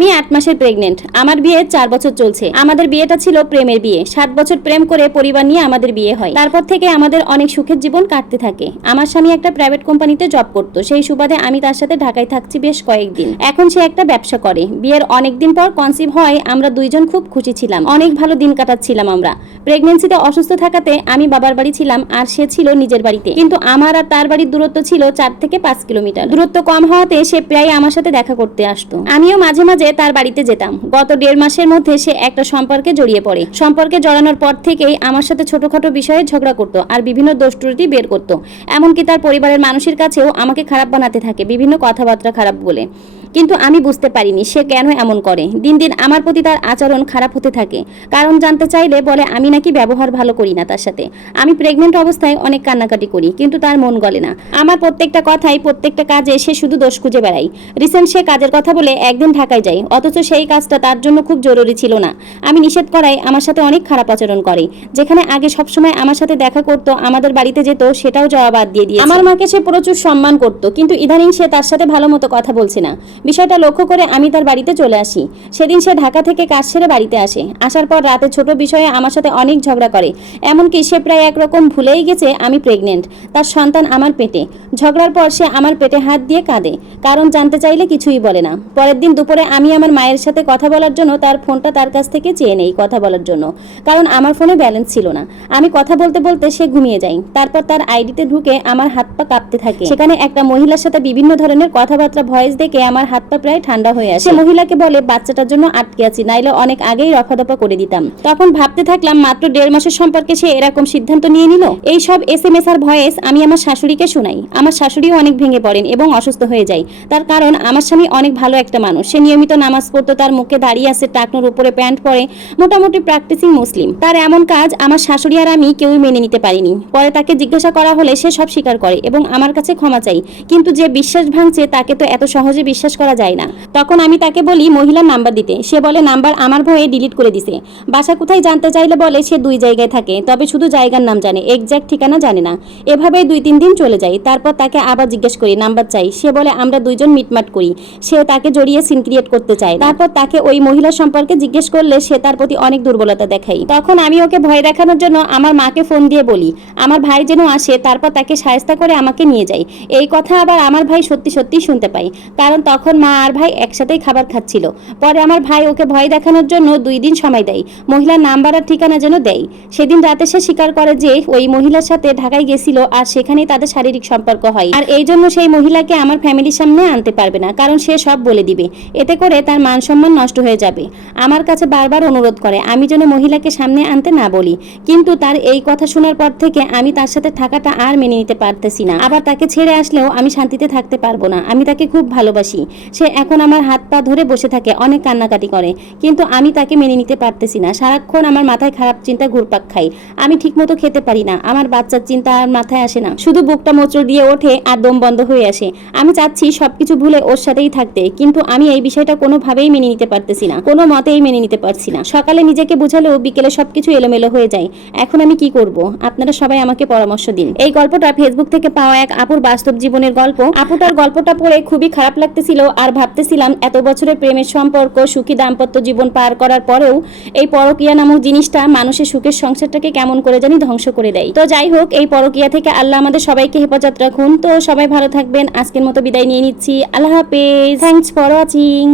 আমি আট মাসের প্রেগনেন্ট আমার বিয়ে চার বছর চলছে। আমাদের বিয়েটা ছিল প্রেমের বিয়ে। সাত বছর প্রেম করে পরিবার নিয়ে আমাদের বিয়ে হয়। তারপর থেকে আমাদের অনেক সুখের জীবন কাটতে থাকে। আমার স্বামী একটা প্রাইভেট কোম্পানিতে জব করতো। সেই সুবাদে আমি তার সাথে ঢাকায় থাকছি বেশ কয়েকদিন। এখন সে একটা ব্যবসা করে। বিয়ের অনেক দিন পর কনসিভ হয়, আমরা দুইজন খুব খুশি ছিলাম। অনেক ভালো দিন কাটাচ্ছিলাম আমরা। প্রেগনেন্সিতে অসুস্থ থাকাতে আমি বাবার বাড়ি ছিলাম আর সে ছিল নিজের বাড়িতে। কিন্তু আমার আর তার বাড়ির দূরত্ব ছিল চার থেকে পাঁচ কিলোমিটার। দূরত্ব কম হওয়াতে সে প্রায় আমার সাথে দেখা করতে আসতো। আমিও মাঝে মাঝে তার বাড়িতে যেতাম। গত দেড় মাসের মধ্যে সে একটা সম্পর্কে জড়িয়ে পড়ে। সম্পর্কে জড়ানোর পর থেকেই আমার সাথে ছোটখাটো বিষয়ে ঝগড়া করতো আর বিভিন্ন দোষ বের করতো। এমনকি তার পরিবারের মানুষের কাছেও আমাকে খারাপ বানাতে থাকে, বিভিন্ন কথাবার্তা খারাপ বলে। কিন্তু আমি বুঝতে পারিনি সে কেন এমন করে। দিন দিন আমার প্রতি তার আচরণ খারাপ হতে থাকে। কারণ জানতে চাইলে বলে, আমি নাকি ব্যবহার ভালো করি না তার সাথে। আমি প্রেগনেন্ট অবস্থায় অনেক কান্নাকাটি করি, কিন্তু তার মন গলে না। আমার প্রত্যেকটা কথাই প্রত্যেকটা কাজে সে শুধু দোষ খুঁজে বেড়াই রিসেন্ট সে কাজের কথা বলে একদিন ঢাকায় যাই অথচ সেই কাজটা তার জন্য খুব জরুরি ছিল না। আমি নিষেধ করাই আমার সাথে অনেক খারাপ আচরণ করে, যেখানে আগে সবসময় আমার সাথে দেখা করতো, আমাদের বাড়িতে যেত, সেটাও জবাব বাদ দিয়ে দিয়ে আমার মাকে সে প্রচুর সম্মান করতো, কিন্তু ইদানিং সে তার সাথে ভালো মতো কথা বলছে না। বিষয়টা লক্ষ্য করে আমি তার বাড়িতে চলে আসি। সেদিন সে ঢাকা থেকে কাজ সেরে বাড়িতে আসে। আসার পর রাতে ছোট বিষয়ে আমার সাথে অনেক ঝগড়া করে। এমনকি সে প্রায় একরকম ভুলেই গেছে আমি প্রেগনেন্ট তার সন্তান আমার পেটে। ঝগড়ার পর সে আমার পেটে হাত দিয়ে কাঁদে। কারণ জানতে চাইলে কিছুই বলে না। পরের দিন দুপুরে আমি আমার মায়ের সাথে কথা বলার জন্য তার ফোনটা তার কাছ থেকে চেয়ে নেই কথা বলার জন্য। কারণ আমার ফোনে ব্যালেন্স ছিল না। আমি কথা বলতে বলতে সে ঘুমিয়ে যায়। তারপর তার আইডিতে ঢুকে আমার হাত পা কাঁপতে থাকে। সেখানে একটা মহিলার সাথে বিভিন্ন ধরনের কথাবার্তা, ভয়েস দেখে আমার হাত পা প্রায় ঠান্ডা হয়ে আসে। মহিলাকে বলে, বাচ্চাটার জন্য আটকে আছি, নাইলে অনেক আগেই রফাদফা করে দিতাম। তখন ভাবতে থাকলাম, মাত্র দেড় মাসের সম্পর্কে সে এরকম সিদ্ধান্ত নিয়ে নিল? এই সব এস এম এস আর ভয়েস আমি আমার শাশুড়িকে শোনাই। আমার শাশুড়িও অনেক ভেঙে পড়েন এবং অসুস্থ হয়ে যায়। তার কারণ, আমার স্বামী অনেক ভালো একটা মানুষ। সে নিয়মিত নামাজ পড়তো তার মুখে দাঁড়িয়ে আছে টাকনোর উপরে প্যান্ট পরে, মোটামুটি প্র্যাকটিসিং মুসলিম। তার এমন কাজ আমার শাশুড়ি আর আমি কেউই মেনে নিতে পারিনি। পরে তাকে জিজ্ঞাসা করা হলে সে সব স্বীকার করে এবং আমার কাছে ক্ষমা চাই। কিন্তু যে বিশ্বাস ভাঙছে তাকে তো এত সহজে বিশ্বাস করা যায় না। তখন আমি তাকে বলি, মহিলার নাম্বার দিতে। সে বলে, নাম্বার আমার ভয়ে ডিলিট করে দিছে। বাসা কোথায় জানতে চাইলে বলে, সে দুই জায়গায় থাকে। তবে শুধু জায়গার নাম জানে এক্সাক্ট ঠিকানা জানে না। এভাবে দুই তিন দিন চলে যায়। তারপর তাকে আবার জিজ্ঞেস করি, নাম্বার চাই? সে বলে, আমরা দুইজন মিটমাট করি। সে তাকে জড়িয়ে সিন ক্রিয়েট করতে চায় তারপর তাকে ওই মহিলা সম্পর্কে জিজ্ঞেস করলে সে তার প্রতি অনেক দুর্বলতা দেখাই তখন আমি ওকে ভয় দেখানোর জন্য আমার মাকে ফোন দিয়ে বলি, আমার ভাই যেন আসে, তারপর তাকে সায়স্তা করে আমাকে নিয়ে যায় এই কথা আবার আমার ভাই সত্যি সত্যি শুনতে পাই কারণ তখন মা আর ভাই একসাথেই খাবার খাচ্ছিল। পরে আমার ভাই ওকে ভয় দেখানোর জন্য দুই দিন সময় দেয়, মহিলার নাম্বার আর ঠিকানা যেন দেয়। সেদিন রাতে সে স্বীকার করে যে ওই মহিলার সাথে ঢাকায় গেছিল আর সেখানেই তাদের শারীরিক সম্পর্ক হয়। আর এই জন্য সেই মহিলাকে আমার ফ্যামিলির সামনে আনতে পারবে না, কারণ সে সব বলে দিবে। এতে করে তার মান সম্মান নষ্ট হয়ে যাবে। আমার কাছে বারবার অনুরোধ করে, আমি যেন মহিলাকে সামনে আনতে না বলি। কিন্তু তার এই কথা শোনার পর থেকে আমি তার সাথে থাকাটা আর মেনে নিতে পারতেছি না। আবার তাকে ছেড়ে আসলেও আমি শান্তিতে থাকতে পারব না। আমি তাকে খুব ভালোবাসি। সে এখন আমার হাত পা ধরে বসে থাকে, অনেক কান্নাকাটি করে। কিন্তু আমি তাকে মেনে নিতে পারতেছি না। সারাক্ষণ আমার মাথায় খারাপ চিন্তা ঘুরপাক খাই আমি ঠিকমতো খেতে পারি না। আমার বাচ্চার চিন্তা আর মাথায় আসে না। শুধু বুকটা মোচড় দিয়ে ওঠে আর দম বন্ধ হয়ে আসে। আমি চাচ্ছি সবকিছু ভুলে ওর সাথেই থাকতে। কিন্তু আমি এই বিষয়টা কোনোভাবেই মেনে নিতে পারতেছি না, কোনো মতেই মেনে নিতে পারছি না। সকালে নিজেকে বুঝালেও বিকেলে সবকিছু এলোমেলো হয়ে যায়। এখন আমি কি করব? আপনারা সবাই আমাকে পরামর্শ দিন। এই গল্পটা ফেসবুক থেকে পাওয়া এক আপুর বাস্তব জীবনের গল্প। আপুটার গল্পটা পড়ে খুবই খারাপ লাগতেছিল আর ভাবতেছিলাম এত বছরের প্রেমের সম্পর্ক, সুখী দাম্পত্য জীবন পার করার পরেও এই পরকিয়া নামক জিনিসটা মানুষের সুখের সংসারটাকে কেমন করে জানি ধ্বংস করে দেয়। তো যাই হোক, এই পরকিয়া থেকে আল্লাহ আমাদের সবাইকে হেফাজত রাখুন। তো সবাই ভালো থাকবেন। আজকের মতো বিদায় নিয়ে নিচ্ছি। আল্লাহ হাফেজ। Thanks for watching